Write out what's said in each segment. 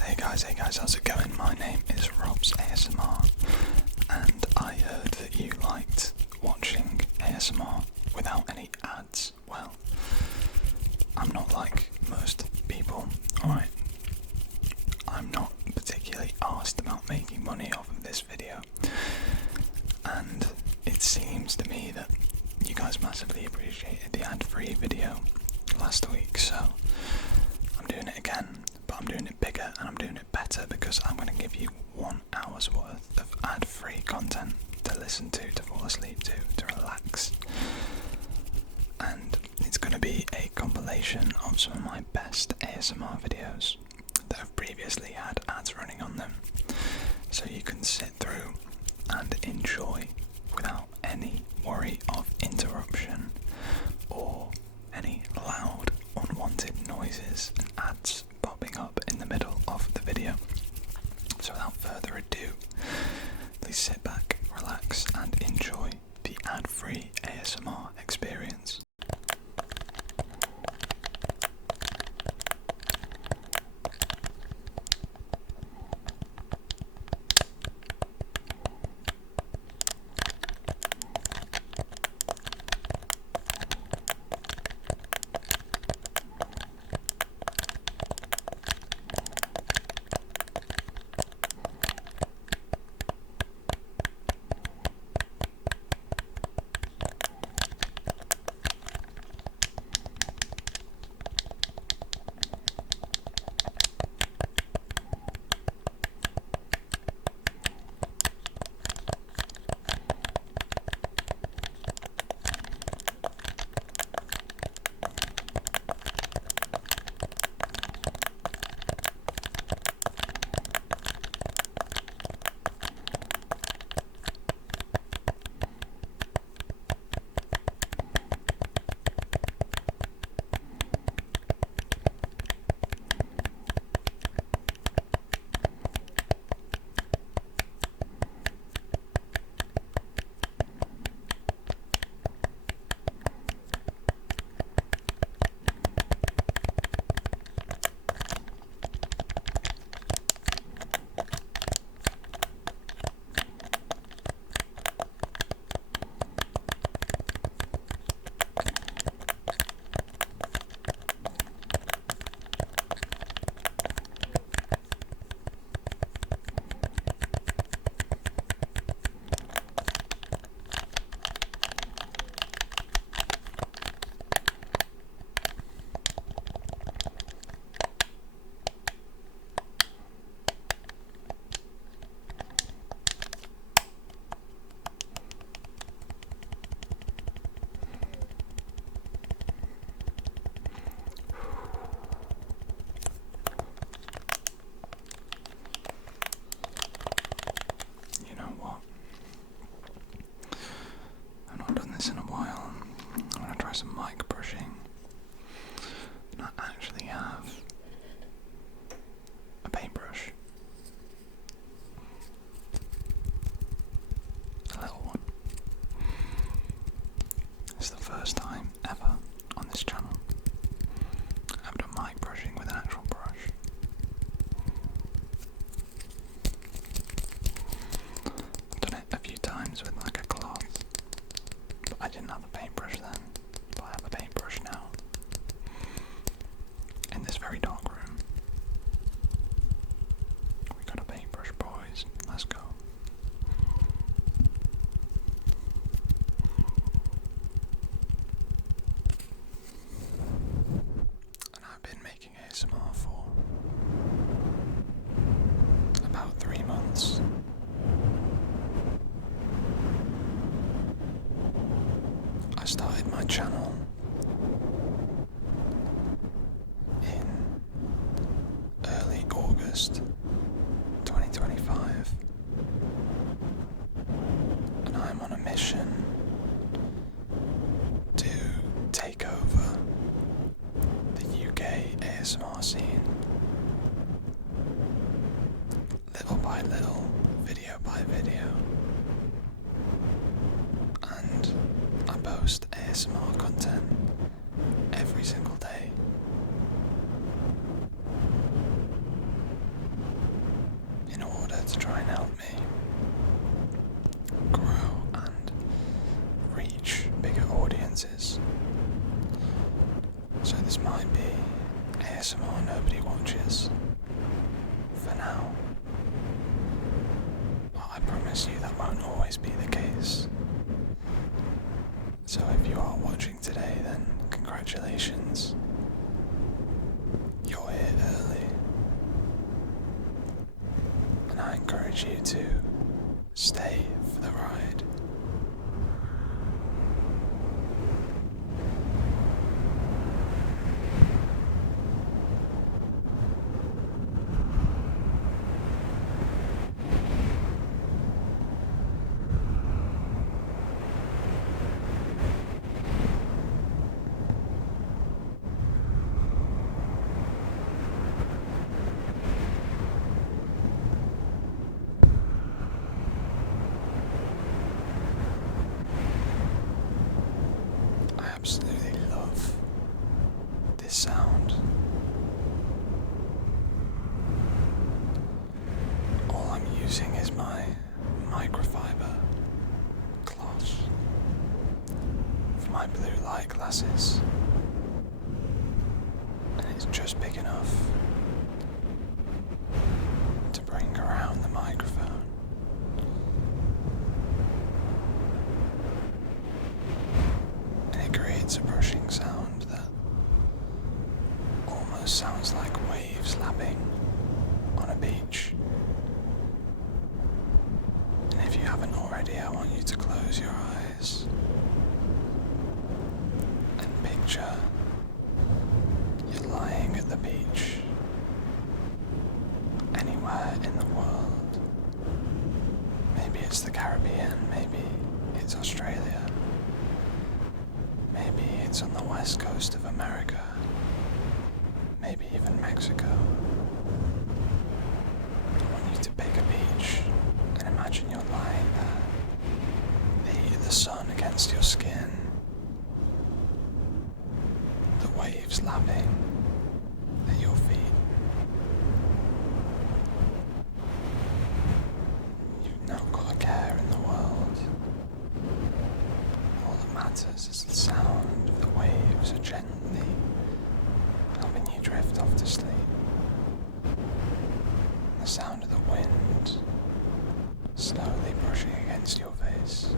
Hey guys, how's it going? My name is Rob's ASMR, and I heard that you liked watching ASMR without any ads. Well, I'm not like most people, alright? I'm not particularly arsed about making money off of this video, and it seems to me that you guys massively appreciated the ad-free video last week, so I'm doing it again. But I'm doing it bigger and I'm doing it better because I'm going to give you 1 hour's worth of ad-free content to listen to fall asleep to relax. And it's going to be a compilation of some of my best ASMR videos that have previously had ads running on them. So you can sit through and enjoy without any worry of interruption or any loud, unwanted noises and ads popping up in the middle of the video. So without further ado, please sit back, relax and enjoy the ad-free ASMR experience. In a while, I'm going to try some mic brushing. And I actually have a paintbrush, a little one. It's the first time ever on this channel I've done mic brushing with an actual brush. I've done it a few times with like a cloth. I didn't have a paintbrush then, but I have a paintbrush now. In this very dark room. We got a paintbrush, boys. Let's go. And I've been making ASMR for about 3 months. I started my channel in early August 2025, and I'm on a mission to take over the UK ASMR scene, little by little, video by video. And I post ASMR content every single day. to try and help me grow and reach bigger audiences. So this might be ASMR nobody watches for now. But I promise you that won't always be the case. So if you are watching today, then congratulations. You're here early. And I encourage you to stay for the ride. I absolutely love this sound. All I'm using is my microfiber cloth for my blue light glasses, and it's just big enough to bring around the microphone. Creates a brushing sound that almost sounds like waves lapping on a beach. And if you haven't already, I want you to close your eyes and picture you're lying at the beach anywhere in the world. Maybe it's the Caribbean, maybe it's Australia. Maybe it's on the west coast of America, maybe even Mexico. I want you to pick a beach and imagine you're lying there. The heat of the sun against your skin, the waves lapping at your feet. You've not got a care in the world. All that matters is the sound of the waves are gently helping you drift off to sleep. And the sound of the wind slowly brushing against your face.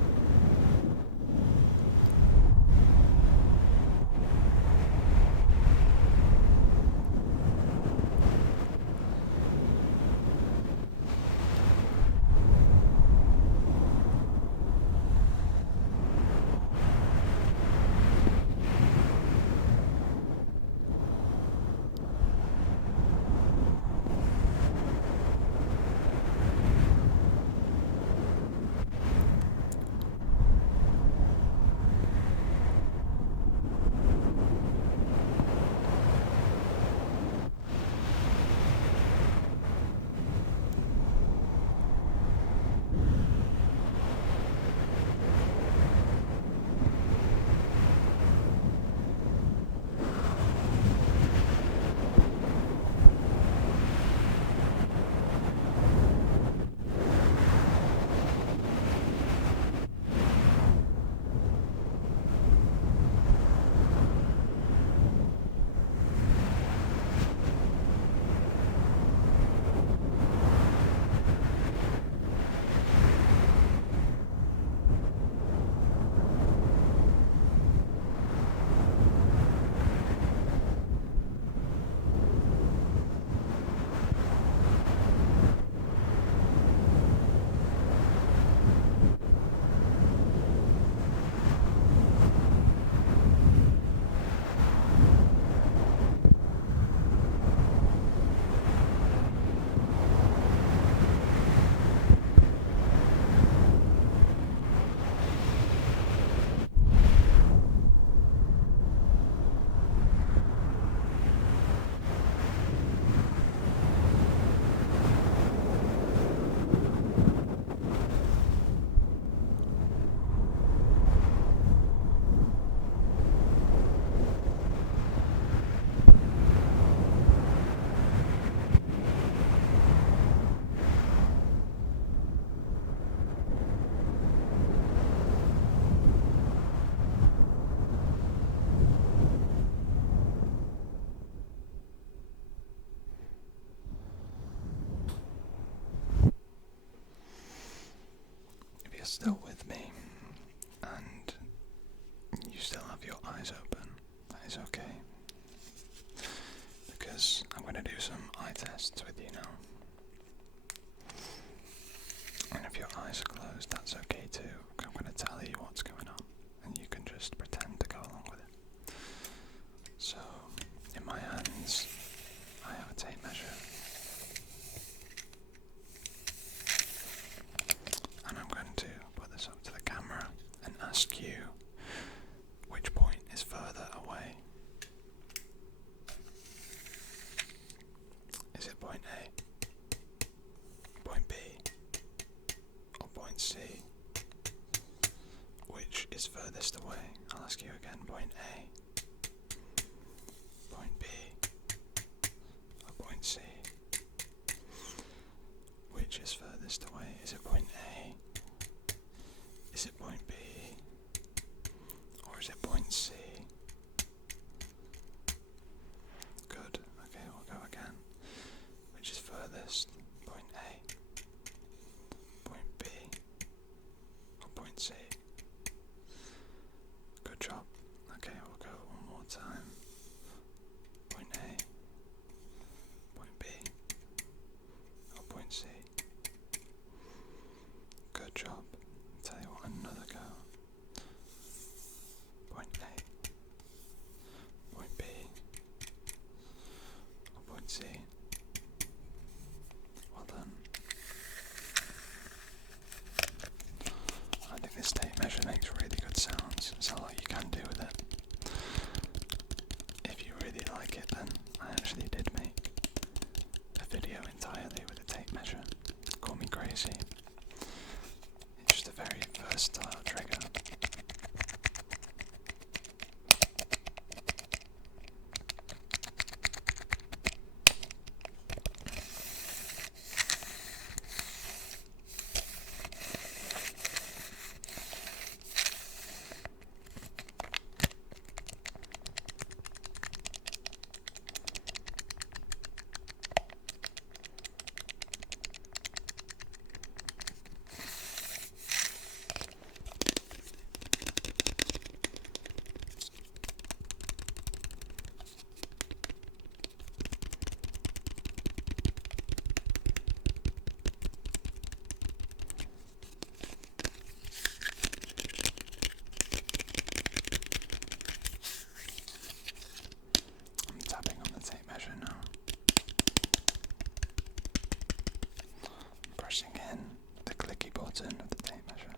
still with me, and you still have your eyes open, that is okay. Because I'm going to do some eye tests with you now. And if your eyes are closed, that's okay too. I'm going to tell you what's going on, and you can just pretend to go along with it. So, in my hands, I have a tape measure. And I'm going to put this up to the camera and ask you which point is further away. Is it point A, point B, or point C? Which is furthest away? I'll ask you again, point A, point B, or point C? Which is furthest away? Is it point A? Is it point B? Or is it point C? Good. Okay, we'll go again. Which is furthest? Point A, point B, or point C? Good job. Okay, we'll go one more time. Point A, point B, or point C? Good job. Tell you what, another go. Point A, point B, or point C? Well done. I think this tape measure makes really good sounds. There's a lot you can do with it. If you really like it, then I actually did make a video entirely with a tape measure. Call me crazy. It's just a very versatile trigger. Pressing in the clicky button of the tape measure.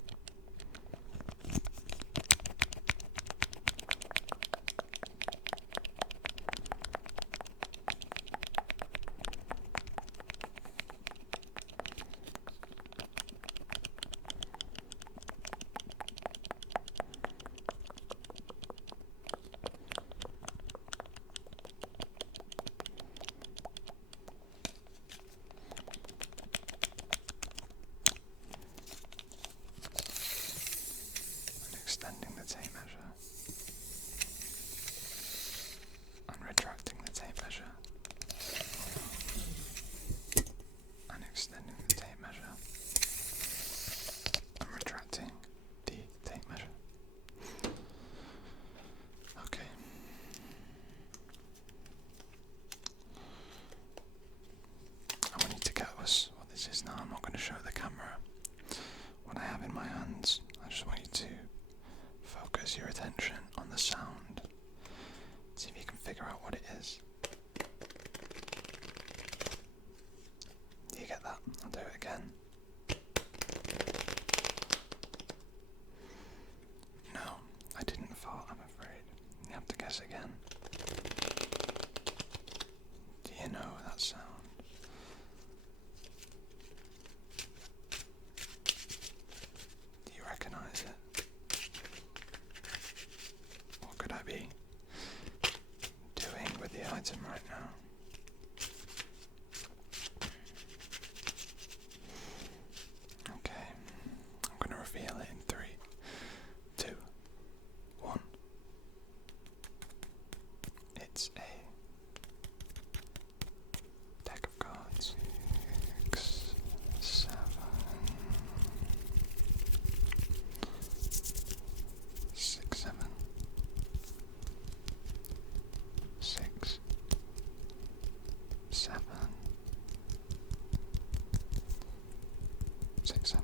6, 7,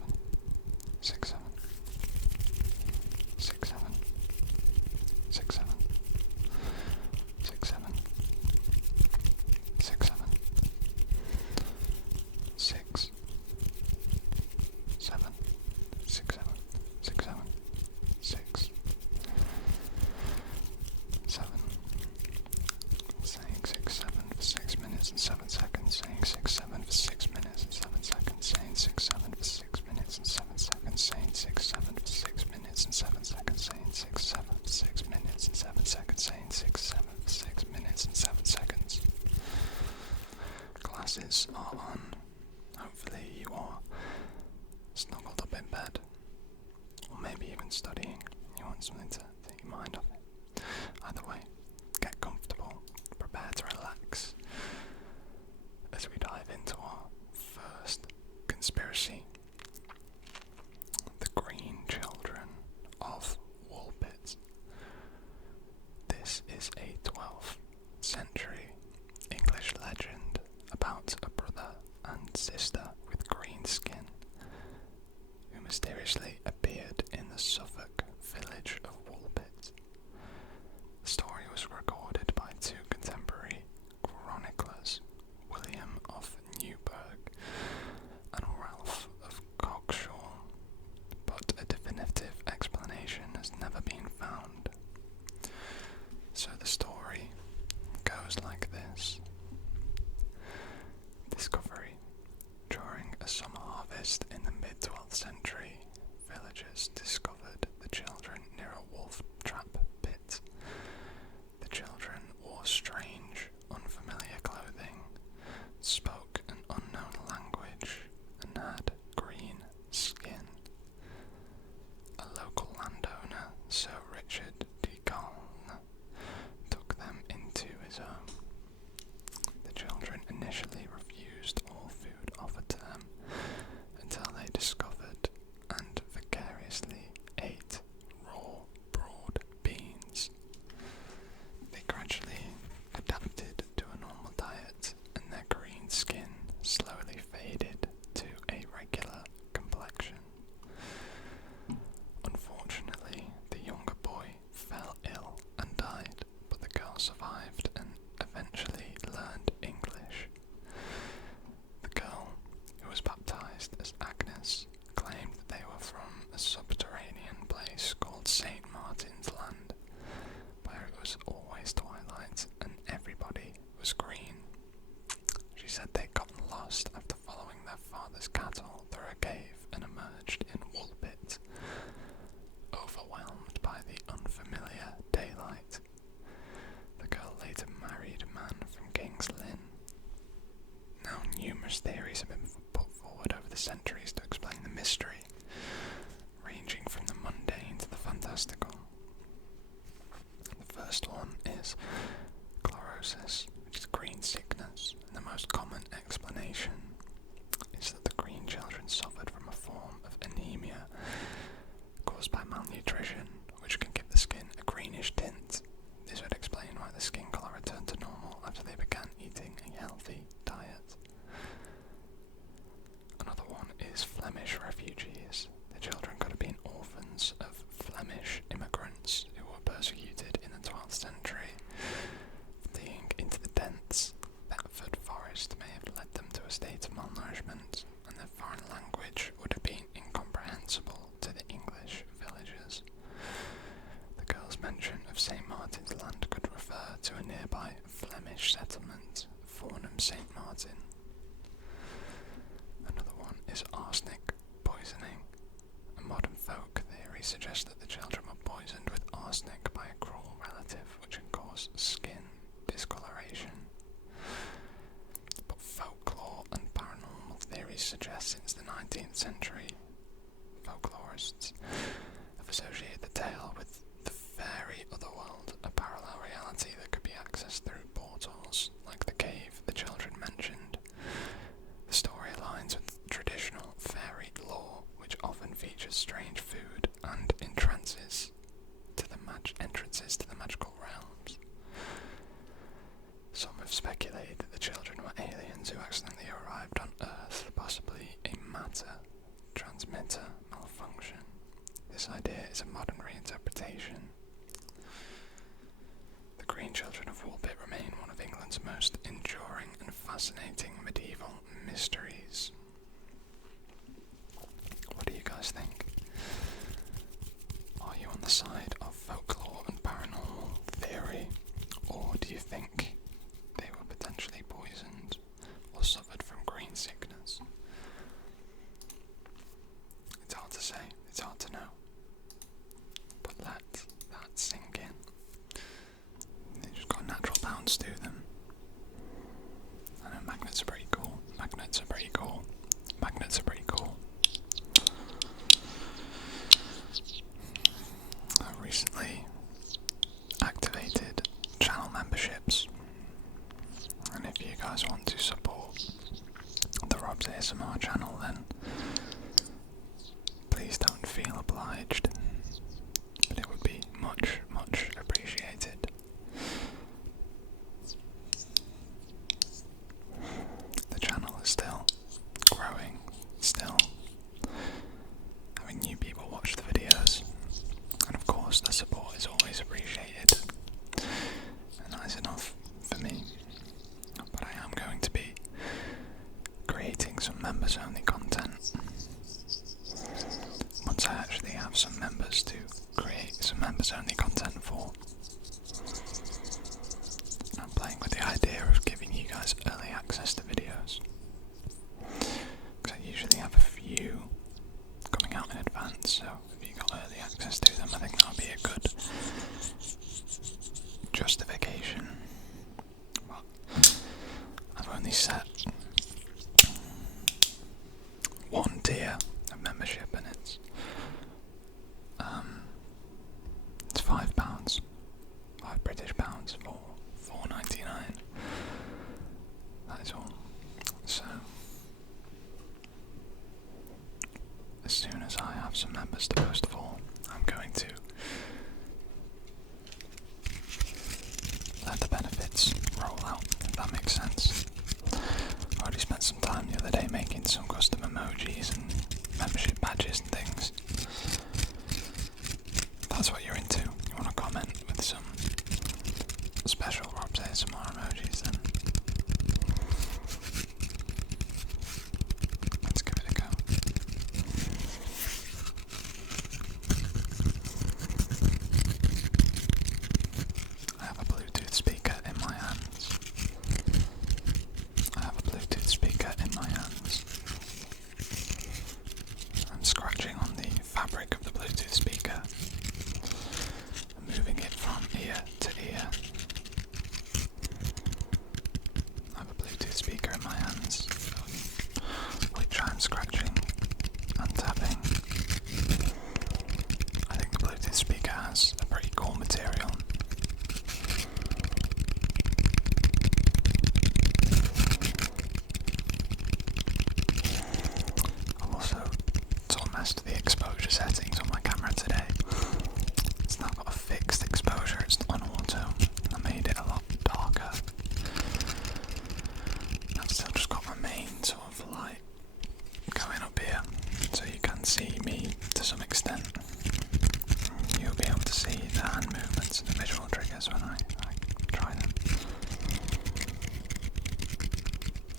6, 7, 6, 7, 6, 7, 6, 7, 6, 7, 6, 7, 6, 7, 6, 7, 6, 7, saying 6, 7 for 6 minutes and 7 seconds, saying 6, 7 for 6 minutes and 7 seconds, saying 6, 7 for 6 minutes and 7 seconds, saying 6, 7 for 6 minutes and 7 seconds, saying 6, 7 for 6 minutes and 7 seconds, saying 6, 7 for 6 minutes and 7 seconds. Glasses are on. Hopefully you are snuggled up in bed, or maybe even studying. You want something to take your mind off it. Either way, get comfortable, prepare to relax as we dive into our first conspiracy. The Green Children of Woolpit. This is a 12th century English legend about a brother and sister with green skin who mysteriously appeared in the Suffolk village of Woolpit. The story was recorded by two contemporary chroniclers, William of Newburgh and Ralph of Coggeshall, but a definitive explanation has never been found. So the story goes like this. Discovery. During a summer harvest in the mid-12th century, villagers discovered the children near a wolf trap pit. The children wore strange, unfamiliar clothing, spoke an unknown language, and had green skin. A local landowner, Sir Richard de Calne, took them into his home. The children initially refused all food offered to them until they discovered and vicariously ate raw broad beans. They gradually adapted to a normal diet, and their green skin slowly faded to a regular complexion. Unfortunately, the younger boy fell ill and died, but the girl survived and eventually learned English. The girl, who was baptized as Agnes, claimed that they were from a subterranean place called St. Martin's Land, where it was always twilight and everybody was green. She said they'd gotten lost after following their father's cattle through a cave and emerged in Woolpit, overwhelmed by the unfamiliar daylight. The girl later married a man from King's Lynn. Now, numerous theories have been put forward over the centuries to explain the mystery, ranging from the mundane to the fantastical. The first one is chlorosis, which is green sickness, and the most common explanation is that the green children suffered from a form of anemia caused by malnutrition, which can give the skin a greenish tint. This would explain why the skin colour returned to normal after they began eating a healthy diet. Another one is Flemish refugees. The children could have been orphans of Flemish immigrants who were persecuted in the 12th century. Fleeing into the dense Thetford forest may have led them to a state of malnourishment, and their foreign language would have been incomprehensible to the English villagers. The girl's mention of St. Martin's Land could refer to a nearby Flemish settlement, Fornham St. Martin. Another one is arsenic poisoning. A modern folk theory suggests that the children were poisoned with arsenic by a cruel relative, which can cause skin discoloration. But folklore and paranormal theories suggest since the 19th century, folklorists have associated the tale with the fairy otherworld, a parallel reality that could be accessed through portals, like the cave the children mentioned. The story aligns with traditional fairy lore, which often features strange food and entrances to the magical realms. Some have speculated that the children were aliens who accidentally arrived on Earth, possibly a matter ASMR channel, then please don't feel obliged, but it would be much, much appreciated. The channel is still growing, still having new people watch the videos, and of course the support is always appreciated, and that is enough for me. But I am going to be creating some members only content once I actually have some members to create some members only content for. And I'm playing with the idea of giving you guys early access to videos, because I usually have a few coming out in advance, so if you got early access to them, I think that would be a good justification. But I've only set one tier of membership, and it's £5, £5 for £4.99. That is all. So as soon as I have some members to post for, I'm going to let the benefits roll out, if that makes sense. I already spent some time the other day making some custom emojis and membership badges and things. If that's what you're into, you want to comment with some special Rob's ASMR emojis, then let's give it a go. I have a Bluetooth speaker in my hands. I'm scratching on the fabric of the Bluetooth speaker and moving it from ear to ear. I have a Bluetooth speaker in my hands, which I'm scratching and tapping. I think the Bluetooth speaker has a pretty cool material. I've also sort of messed the exposure settings on my camera today. It's now got a fixed exposure, it's on auto. I made it a lot darker. I've still just got my main sort of light going up here, so you can see me to some extent. You'll be able to see the hand movements and the visual triggers when I try them.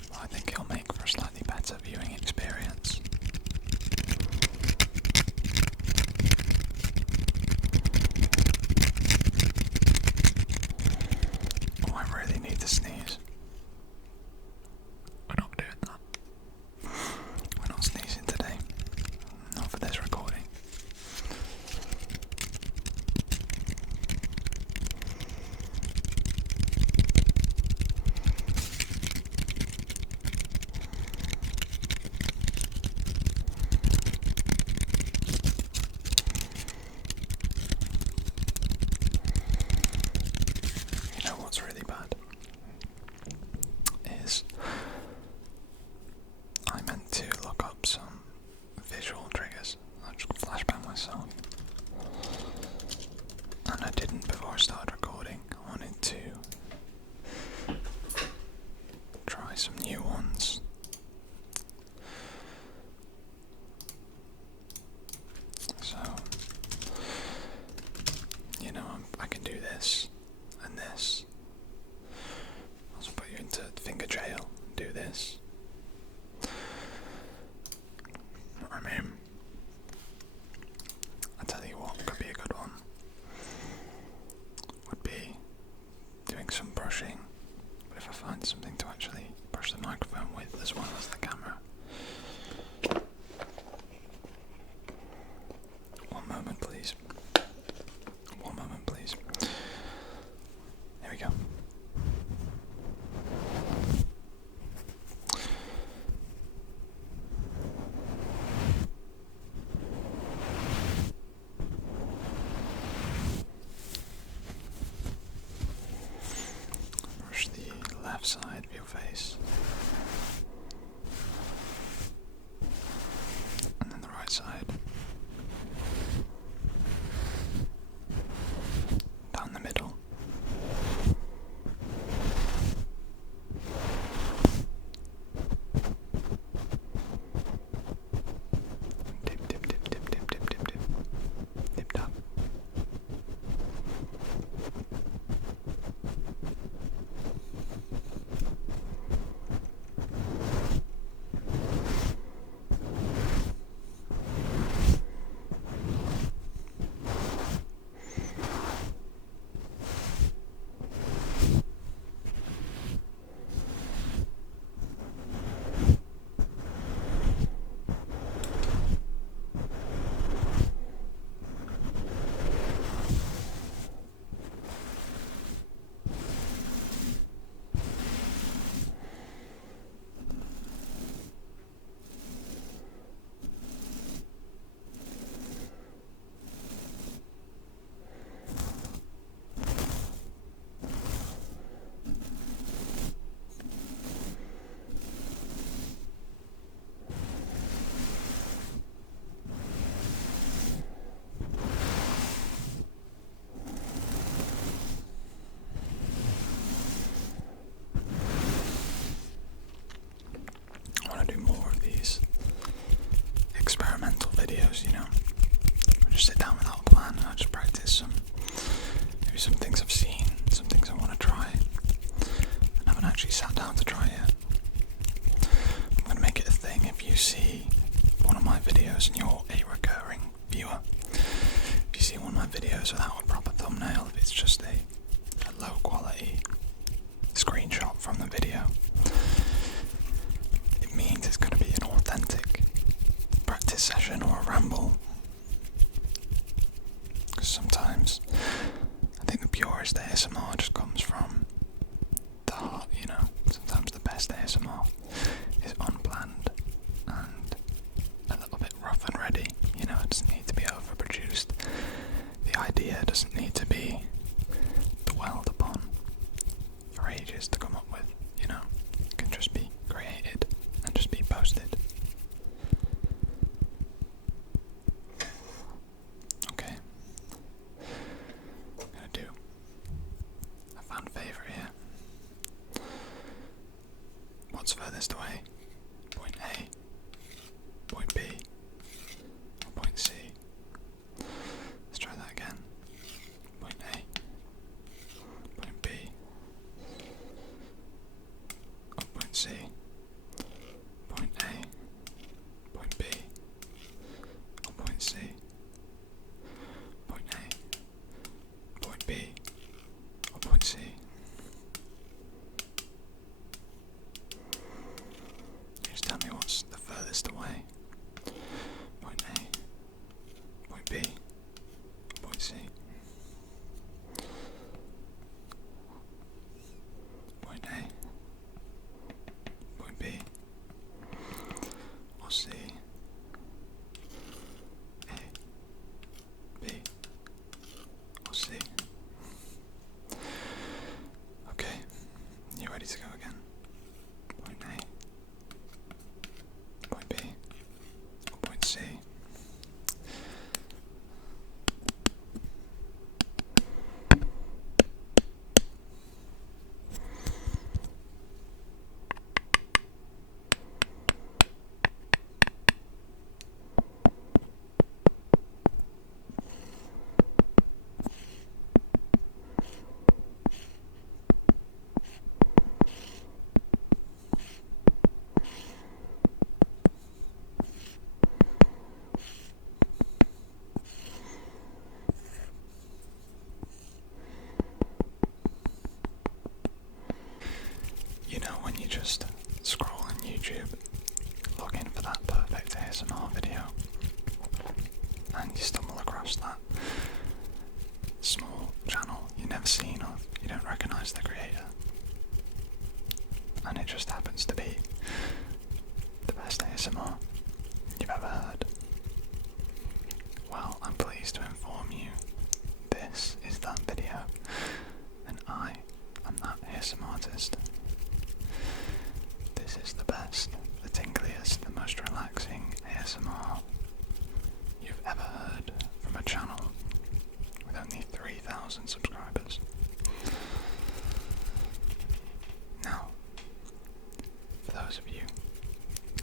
But I think it'll make for a slightly better viewing experience. Oh, I really need to sneeze. We're not doing that. We're not sneezing today. Not for this recording. You know what's really bad? Is I meant to look up some visual triggers. I just flashback myself. And I didn't before I started recording. I wanted to try some new ones. So, you know, I can do this and this. I'll just put you into finger jail. Do this. I mean, I tell you what could be a good one. Would be doing some brushing, but if I find something to actually brush the microphone with as well as the camera. One moment, please. One moment, please. Here we go. Brush the left side of your face. you see one of my videos and you're a recurring viewer, if you see one of my videos without a proper thumbnail, if it's just a low quality screenshot from the video, it means it's going to be an authentic practice session or a ramble. Because sometimes I think the purest ASMR just comes from the heart, you know. Sometimes the best ASMR is unplanned and a little bit rough and ready, you know. It doesn't need to be overproduced. The idea doesn't need to be dwelled upon for ages to come up with, you know. It can just be created and just be posted. Okay. I'm gonna do a fan favourite here. What's furthest away? Point A, point B, or point C? Let's try that again. Point A, point B, or point C? Point A, point B, or point C? Point A, point B, or point C? Just tell me what's the furthest away. Point A, point B, point C. Point A, point B, or C. A, B, or C. Okay, you ready to go again? Point A, point B, or point C. You know, when you just scroll on YouTube looking for that perfect ASMR video and you stumble across that small channel you've never seen of, you don't recognise the creator, and it just happens to be the best ASMR you've ever heard. Well, I'm pleased to inform you this is that video, and I am that ASMR artist. This is the best, the tingliest, the most relaxing ASMR you've ever heard from a channel with only 3,000 subscribers. Now, for those of you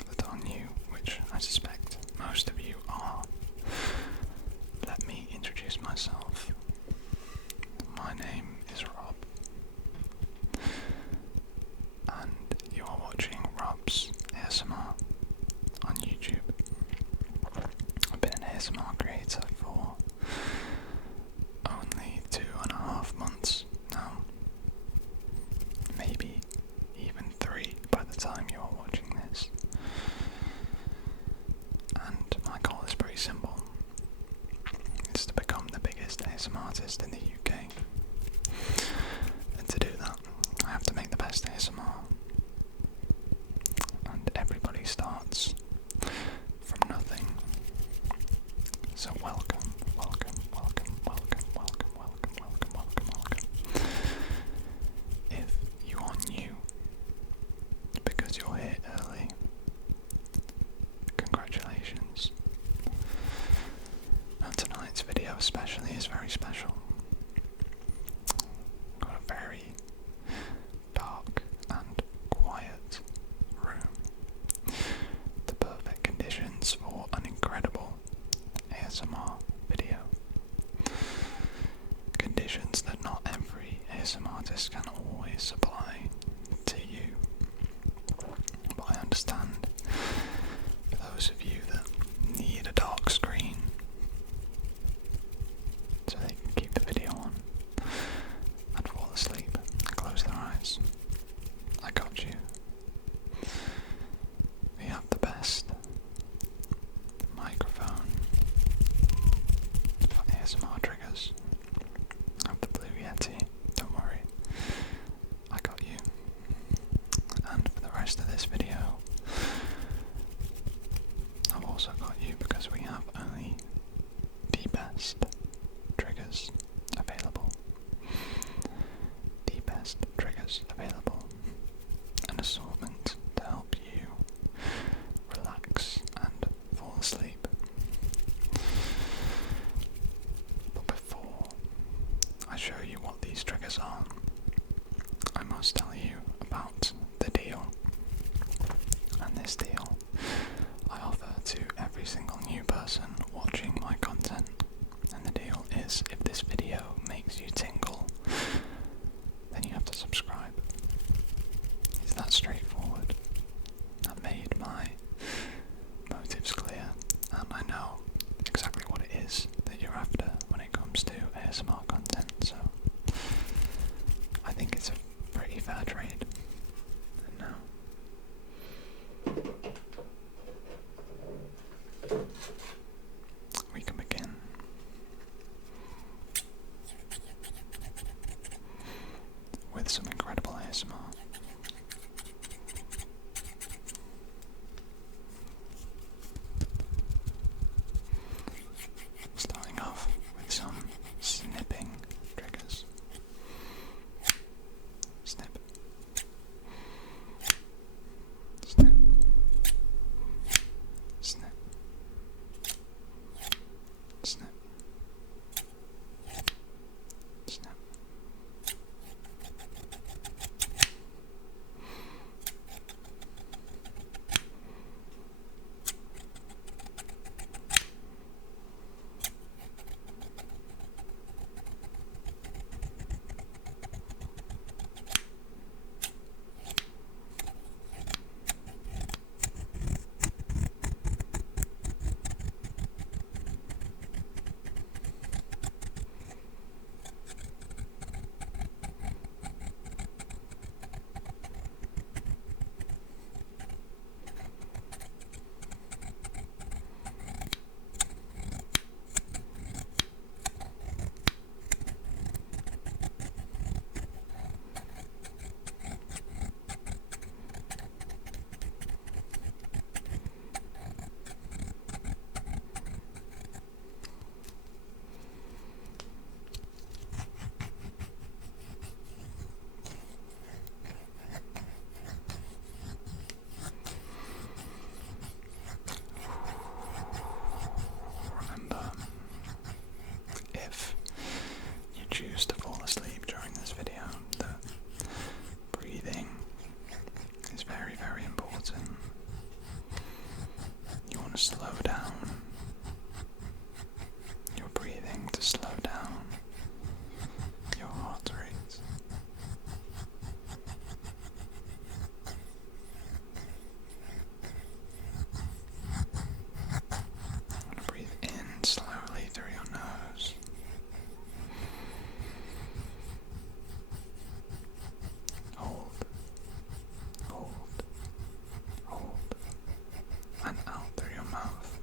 that are new, which I suspect most of you are, let me introduce myself. My name is Rob, and you are watching Rob's ASMR on YouTube. I've been an ASMR creator for only 2.5 months now, maybe even 3 by the time you are watching this. And my goal is pretty simple. It's to become the biggest ASMR artist in the UK. And to do that, I have to make the best ASMR. And everybody starts from nothing. So welcome, welcome, welcome, welcome, welcome, welcome, welcome, welcome, welcome. If you are new, because you're here early, congratulations. Now tonight's video especially is very special. Got a very dark and quiet room. The perfect conditions for an incredible ASMR video. Conditions that not every ASMR artist can always supply to you. But I understand those of you that need a dark screen so they can keep the video on and fall asleep and close their eyes, I got you. We have the best microphone for ASMR triggers. I have the Blue Yeti, don't worry, I got you. And for the rest of this video, I've also got you because we have only the best triggers available. The best triggers available. An assortment to help you relax and fall asleep. But before I show you what these triggers are, I must tell you about the deal. And this deal I offer to every single new person watching my content. And the deal is, if this video makes you tingle, then you have to subscribe. It's that straightforward. I've made my motives clear, and I know exactly what it is that you're after when it comes to ASMR content, so I think it's a pretty fair trade. And now, we can begin. With some incredible ASMR. Starting off with some snipping triggers. Snip. Snip. Snip. Snip. Snip. Choose to fall asleep during this video, that breathing is very, very important. You want to slow down your breathing, to slow down your heart rate. You want to breathe in slowly through your nose. And out through your mouth.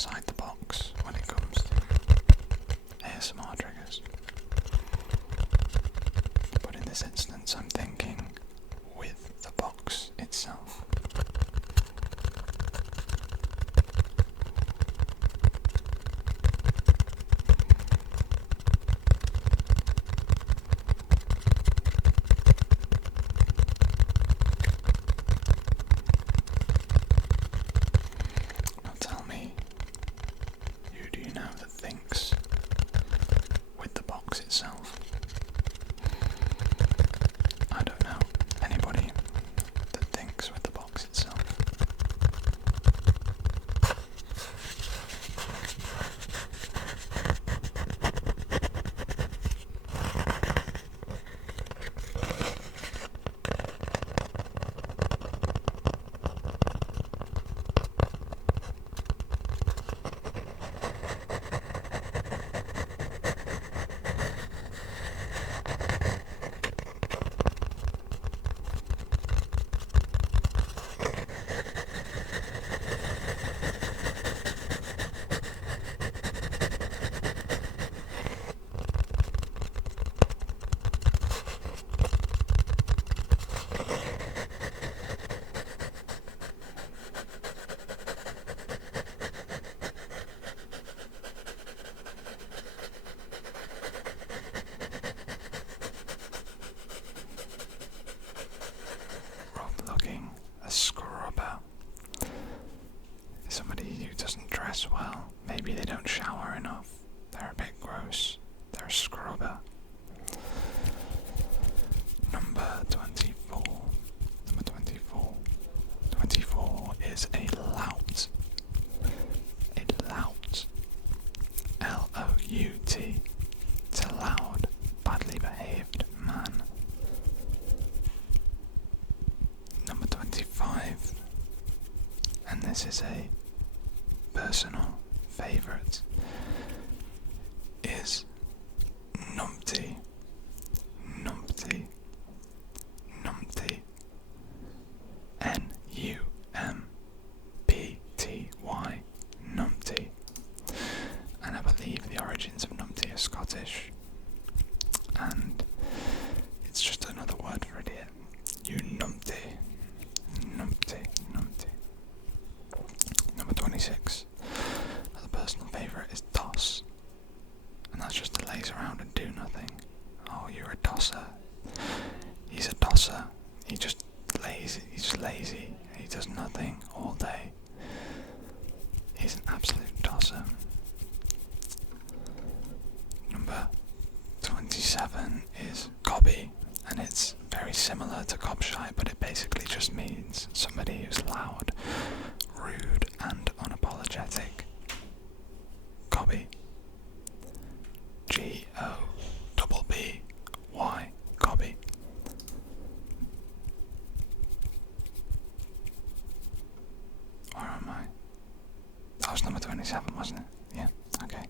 outside the box when it comes to ASMR triggers. But in this instance, I'm thinking with the box itself. Now tell me, who do you know that thinks with the box itself? I don't know anybody that thinks with the box itself. Looking a scrubber. Somebody who doesn't dress well. Maybe they don't shower enough. They're a bit gross. They're a scrubber. Number 24. Number 24. 24 is a lout. A lout. L-O-U-T. It's a loud, badly behaved man. Number 25, and this is a personal favourite, is numpty, numpty, numpty, N-U-M-P-T-Y, numpty, and I believe the origins of numpty are Scottish, and it's just another word for idiot. You numpty. Numpty, numpty. Number 26. The personal favourite is Doss. And that's just to laze around and do nothing. Oh, you're a dosser. He's a dosser. He's just lazy. He does nothing all day. He's an absolute dosser. Number 27 is Gobby. And it's very similar to gobshite, but it basically just means somebody who's loud, rude, and unapologetic. Gobby. G-O-B-B-Y. Gobby. Where am I? That was number 27, wasn't it? Yeah, okay.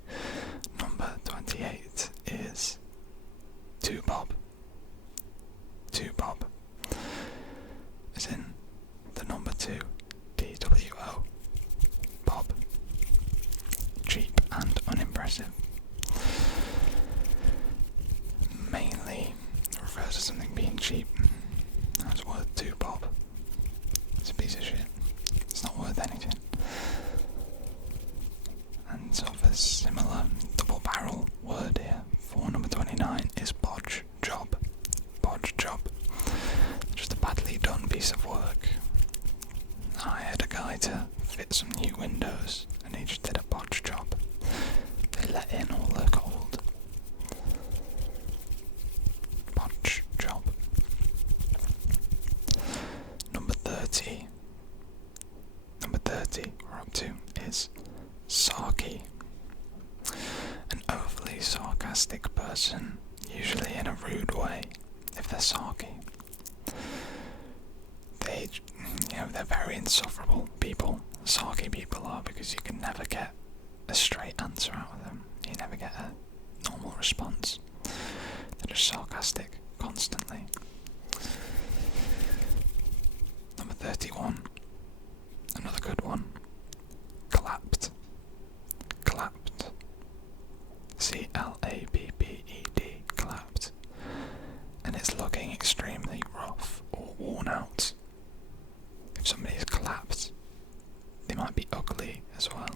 Number 28 is 2Bob. 2Bob, as in the number 2, D-W-O, Bob, cheap and unimpressive. Mainly refers to something being cheap. That's worth 2Bob. It's a piece of shit. It's not worth anything. And sort of a similar double barrel word here for number 29 is bodge job. Bodge job. Just a badly done piece of work. I had a guy to fit some new windows and he just did a bodge job. They let in all the cold. Bodge job. Number 30. Number 30 we're up to is sarky. An overly sarcastic person, usually in a rude way. If they're sarky, they're very insufferable people. Sarky people are, because you can never get a straight answer out of them. You never get a normal response. They're just sarcastic constantly. Number 31, another good one. Clapped. might be ugly as well.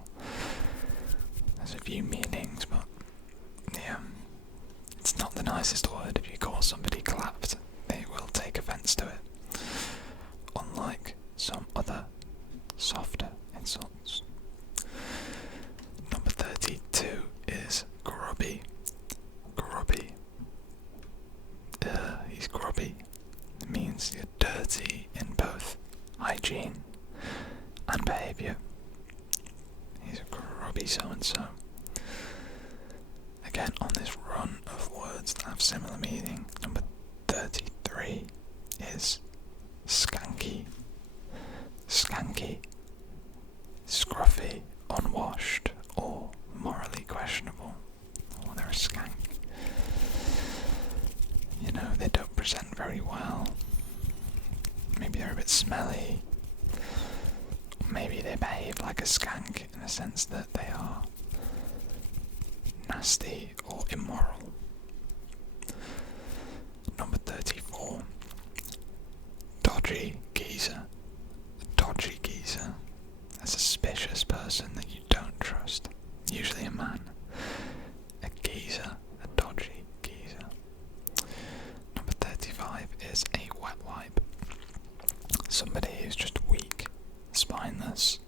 There's a few meanings, but yeah, it's not the nicest word. If you call somebody clapped, they will take offence to it, unlike some other softer insults. Number 32 is grubby. Grubby. He's grubby. It means you're dirty in both hygiene and behaviour. He's a grubby so-and-so. Again, on this run of words that have similar meaning, number 33 is skanky. Skanky. Scruffy, unwashed, or morally questionable. Or they're a skank. You know, they don't present very well. Maybe they're a bit smelly. Maybe they behave like a skank in the sense that they are nasty or immoral. Number 34. Dodgy geezer. A dodgy geezer. A suspicious person that you don't trust. Usually a man. A geezer. A dodgy geezer. Number 35 is a wet wipe. Somebody who's just weak, spineless,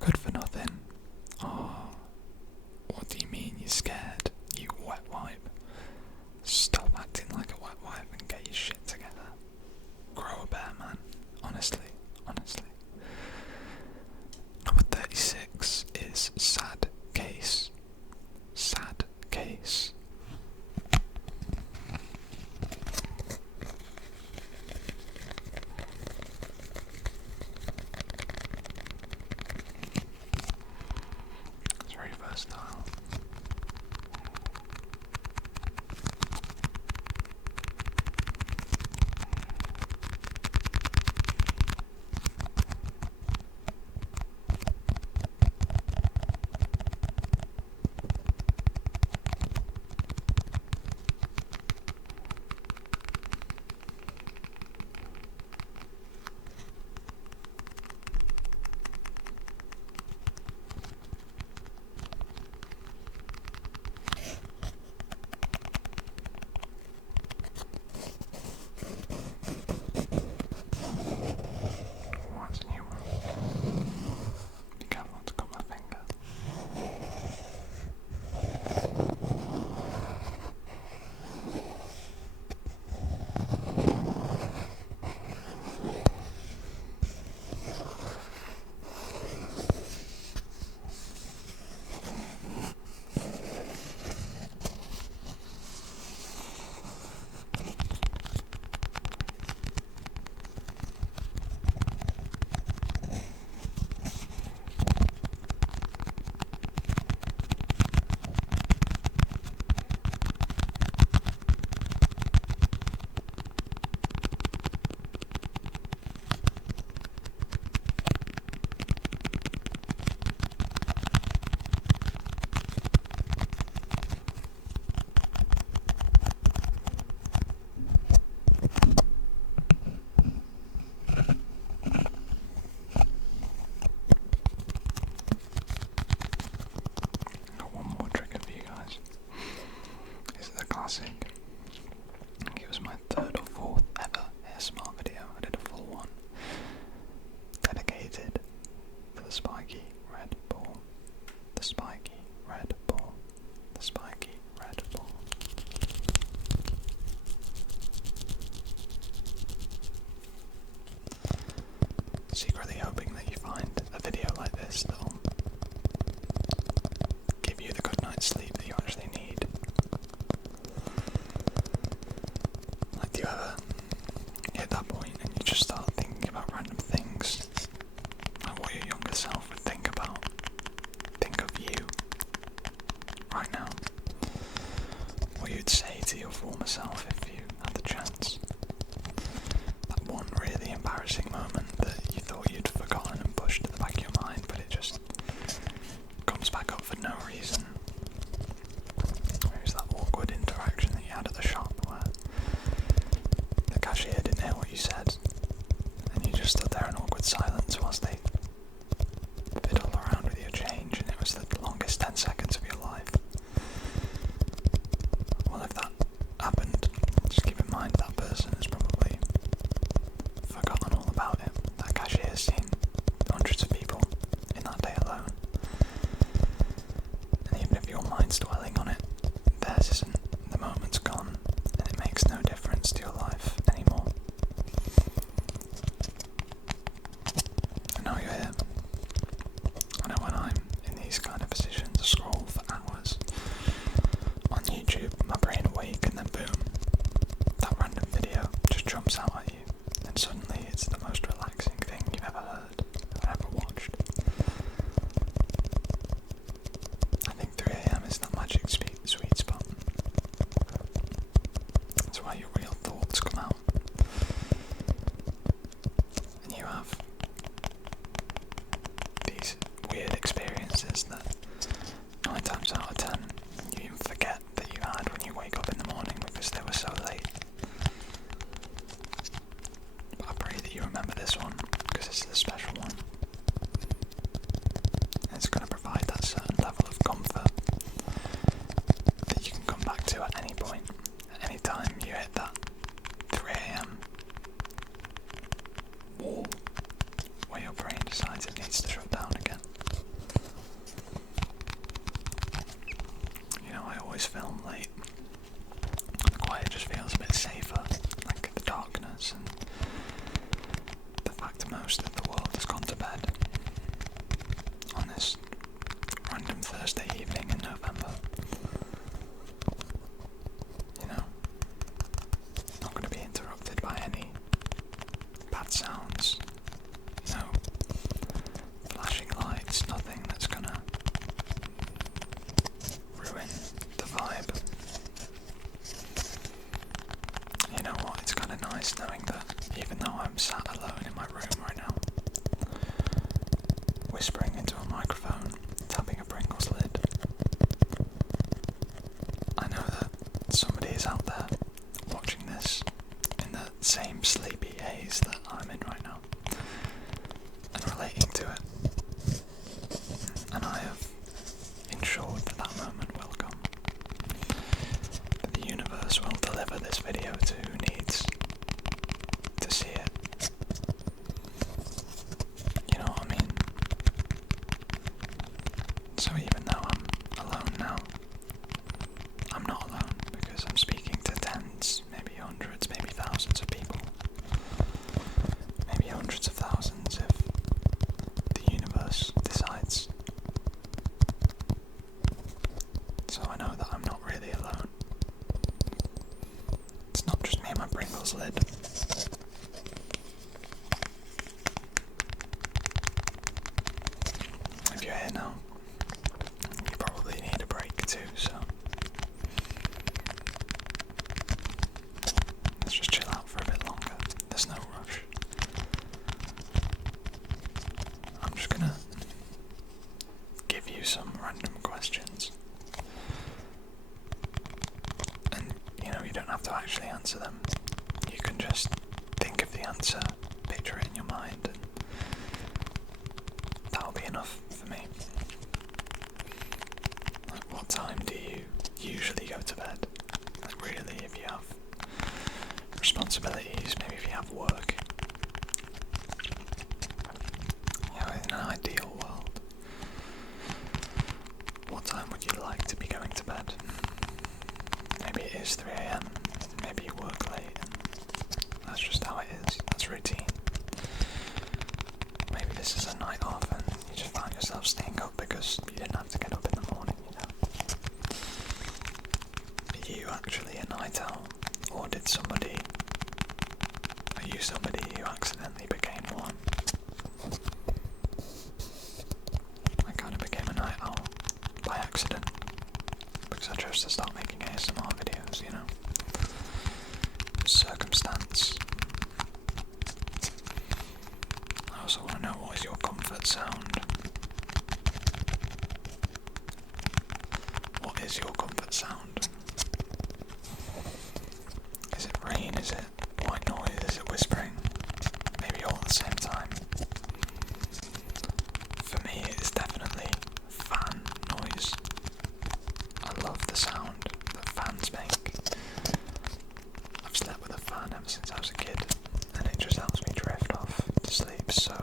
good for nothing. Oh, what do you mean you're scared? You wet wipe. Stop acting like a wet wipe and get your shit together. Grow a bear, man. Honestly. Number 36 is sad case. Sad case. It's very versatile. Classic. I think it was my third or fourth ever ASMR video. I did a full one dedicated to the spiky red ball. The spiky red ball. The spiky red ball. Secretly hoping that you find a video like this that'll give you the good night's sleep that you actually need. Do you ever hit that point and you just start thinking about random things, like what your younger self would think of you right now, what you'd say to your former self if you had the chance? That one really embarrassing moment that you thought you'd forgotten and pushed to the back of your mind, but it just comes back up for no reason. Or it was that awkward interaction that you had at the shop where the cashier didn't hear what you said, and you just stood there in awkward silence whilst they random Thursday evening in November. You know, not going to be interrupted by any bad sounds, no flashing lights, nothing that's going to ruin the vibe. You know what, it's kind of nice knowing that even though I'm sat alone in my room right now, whispering into a microphone, tapping a Pringles lid, I know that somebody is out there watching this in the same sleepy haze that I'm in right now and relating to it, and I have ensured that that moment will come, that the universe will deliver this video to who needs to see it. You know what I mean? So even though I'm alone now, I'm not alone because I'm speaking to tens, maybe hundreds, maybe thousands of people. Maybe hundreds of thousands if the universe decides. So I know that I'm not really alone. It's not just me and my Pringles lid. If you're here now, you probably need a break too, so let's just chill out for a bit longer. There's no rush. I'm just gonna give you some random questions. And, you know, you don't have to actually answer them. You can just think of the answer, picture it in your mind, and that'll be enough for me. Like, what time do you usually go to bed? Like, really, if you have responsibilities, maybe if you have work. You know, in an ideal world, what time would you like to be going to bed? Maybe it is 3 AM, maybe you work late, and that's just how it is, that's routine. Maybe this is a night off and you just find yourself staying up because you didn't have to get up in the morning, you know. Are you actually a night owl? Or are you somebody who accidentally became one? I kind of became a night owl by accident because I chose to start making ASMR videos, you know. Circumstance. I also want to know, what is your comfort sound? What is your comfort sound? Is it rain? Is it white noise? Is it whispering? Maybe all at the same time. For me, it is definitely fan noise. I love the sound that fans make. I've slept with a fan ever since I was a kid, and it just helps me drift off to sleep so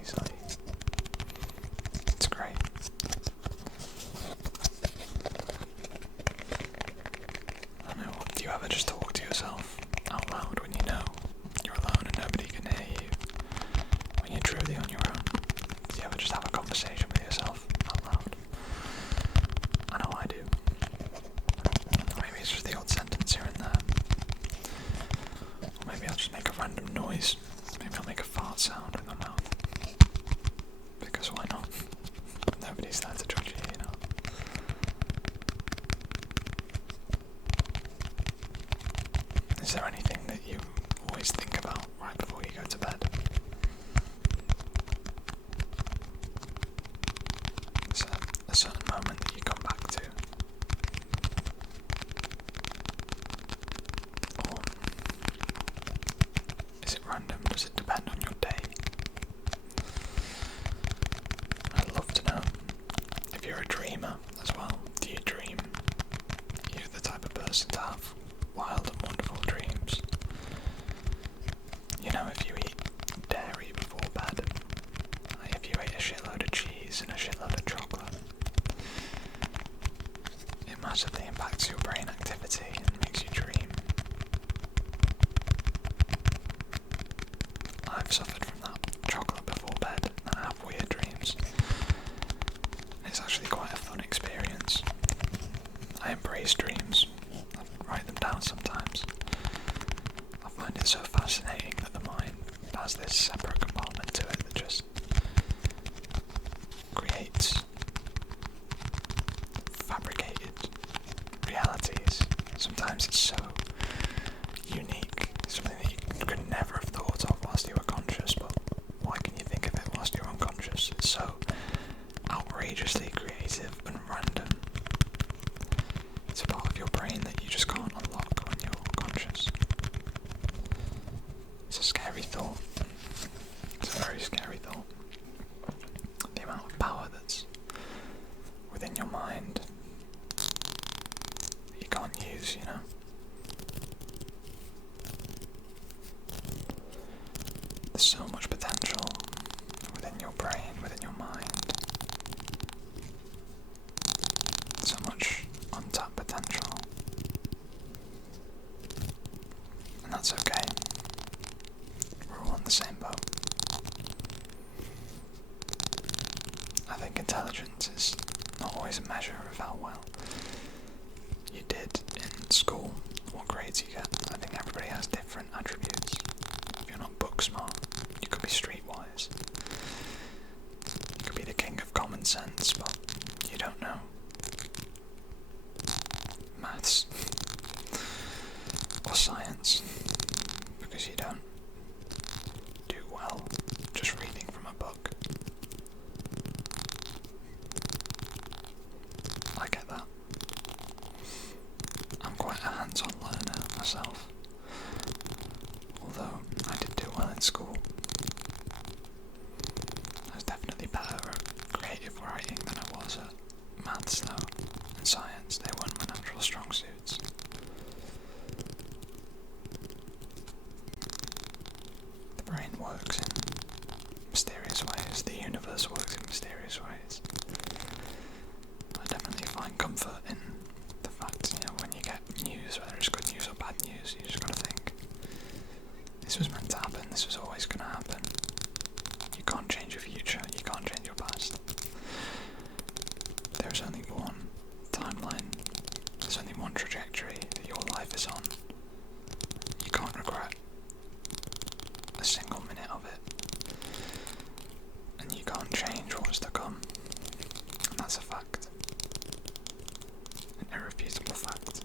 easily. It's great. I know, do you ever just talk to yourself out loud when you know you're alone and nobody can hear you? When you're truly on your own? Do you ever just have a conversation with yourself out loud? I know I do. Maybe it's just the odd sentence here and there. Or maybe I'll just make a random noise. Maybe I'll make a fart sound with my mouth. Because why not? Nobody's there to judge you, you know. Is there anything that you always think about right before you go to bed? Is there a certain moment that you come back to? Or is it random? Does it depend on your day? I'd love to know if you're a dreamer as well. Do you dream? Are you the type of person to have wild and wonderful dreams? You know, if you eat dairy before bed, like if you ate a shitload of cheese and a shitload of chocolate, it massively impacts your brain activity and makes you dream. I've suffered from that chocolate before bed and I have weird dreams. It's actually quite chase dreams. I write them down sometimes. I find it so fascinating that the mind has this separate compartment to it that just creates fabricated realities. Sometimes it's so unique, something that you could never have thought of whilst you were conscious, but why can you think of it whilst you're unconscious? It's so outrageously creative and random. It's a part of your brain that you just can't unlock when you're conscious. It's a scary thought. It's a very scary thought. The amount of power that's within your mind that you can't use, you know? There's so much potential within your brain, within your mind. So much untapped potential. And that's okay. We're all in the same boat. I think intelligence is not always a measure of how well you did in school, what grades you get. I think everybody has different attributes. If you're not book smart, you could be streetwise. You could be the king of common sense, but you don't know maths or science because you don't do well just reading from a book. I get that. I'm quite a hands-on learner myself, although I did do well in school. I was definitely better at creative writing than I was at maths though, and science. They weren't my natural strong suits. The brain works in mysterious ways. The universe works in mysterious ways. I definitely find comfort in the fact, when you get news, whether it's good news or bad news, you just gotta think, this was meant to happen, this was always gonna happen. You can't change your future, you can't change your past. There's only one timeline, there's only one trajectory that your life is on. You can't regret a single minute of it. And you can't change what's to come. And that's a fact. An irrefutable fact.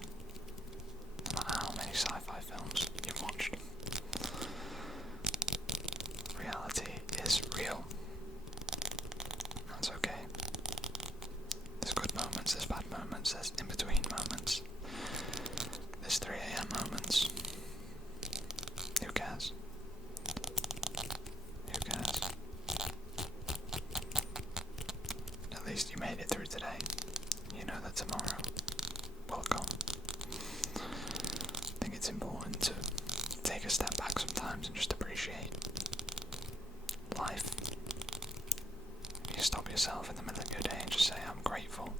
No matter how many sci-fi films you've watched. Reality is real. That's okay. There's good moments, there's bad moments, there's in-between moments. There's 3 AM moments. Who cares? Who cares? At least you made it through today. You know that tomorrow will come. I think it's important to take a step back sometimes and just appreciate life. You stop yourself in the middle of your day and just say, I'm grateful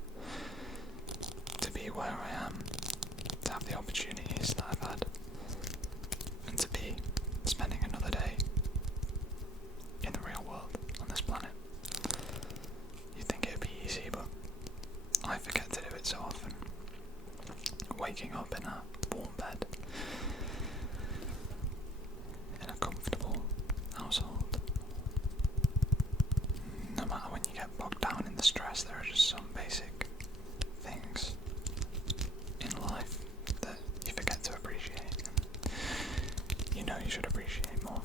to be where I am, to have the opportunities that I've had, and to be spending another day in the real world on this planet. You'd think it'd be easy, but I forget to do it so often. Waking up in a warm bed, in a comfortable household. No matter when you get bogged down in the stress, there are just some basic things in life that you forget to appreciate. You know you should appreciate more.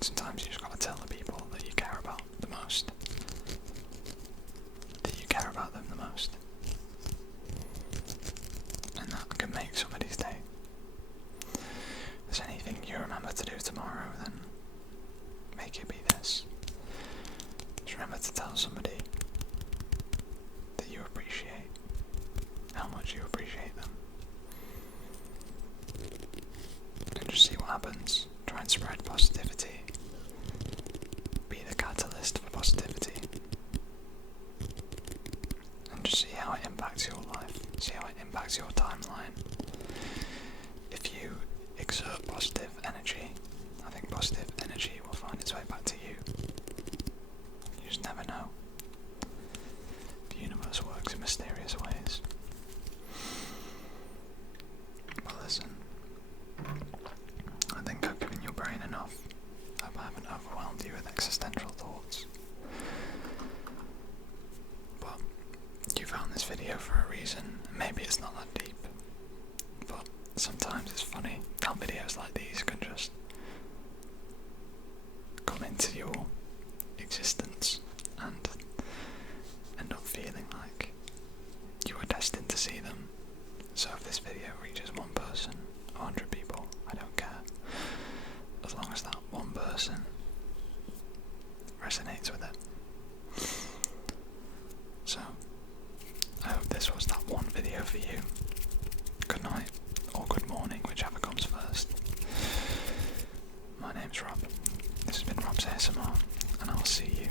Sometimes you just gotta tell the people that you care about the most that you care about them the most. And that can make somebody's day. If there's anything you remember to do tomorrow, then make it be this. Just remember to tell somebody that you appreciate how much you appreciate them. And just see what happens. Try and spread positivity. Be the catalyst for positivity. And just see how it impacts your life. See how it impacts your timeline. If you exert positive energy, I think positive energy will find its way back to you. You just never know. The universe works in mysterious ways. reason. Maybe it's not that deep, but sometimes it's funny how videos like these can just come into your existence and end up feeling like you are destined to see them. So if this video reaches one person, 100 people, I don't care. As long as that one person resonates with it. So, I hope this was that one video for you. Good night, or good morning, whichever comes first. My name's Rob. This has been Rob's ASMR, and I'll see you